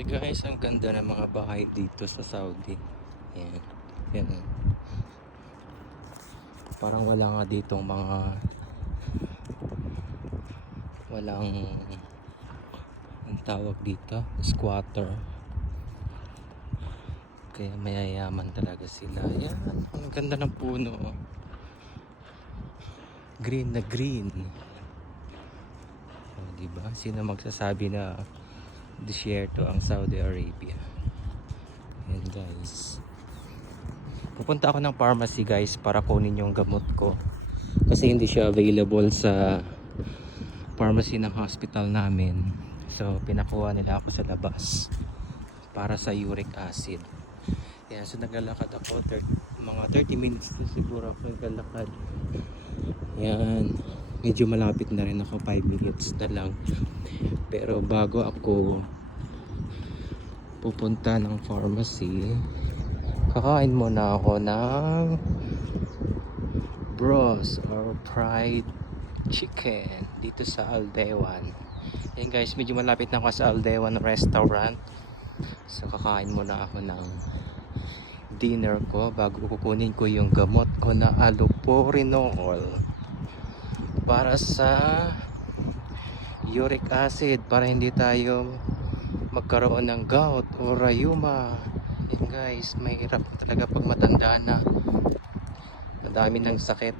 So guys, ang ganda ng mga bahay dito sa Saudi. Yan. Yan. Parang wala nga ditong mga walang ang tawag dito, squatter. Kaya mayayaman talaga sila. Yan. Ang ganda ng puno. Green na green. O, diba? Sino magsasabi na disyerto ang Saudi Arabia? Yan guys. Pupunta ako ng pharmacy guys para kunin yung gamot ko. Kasi hindi siya available sa pharmacy ng hospital namin. So pinakuha nila ako sa labas para sa uric acid. Yan, so naglalakad ako mga 30 minutes siguro ako naglalakad. Yan, medyo malapit na rin ako, 5 minutes na lang. Pero bago ako pupunta ng pharmacy, kakain muna ako ng bros or fried chicken dito sa Aldewan. Yan guys, medyo malapit na ako sa Aldewan restaurant. So kakain muna ako ng dinner ko bago kukunin ko yung gamot ko na allopurinol para sa uric acid, para hindi tayo magkaroon ng gout o rayuma. Yan guys, mahirap talaga pag matanda na, madami ng sakit.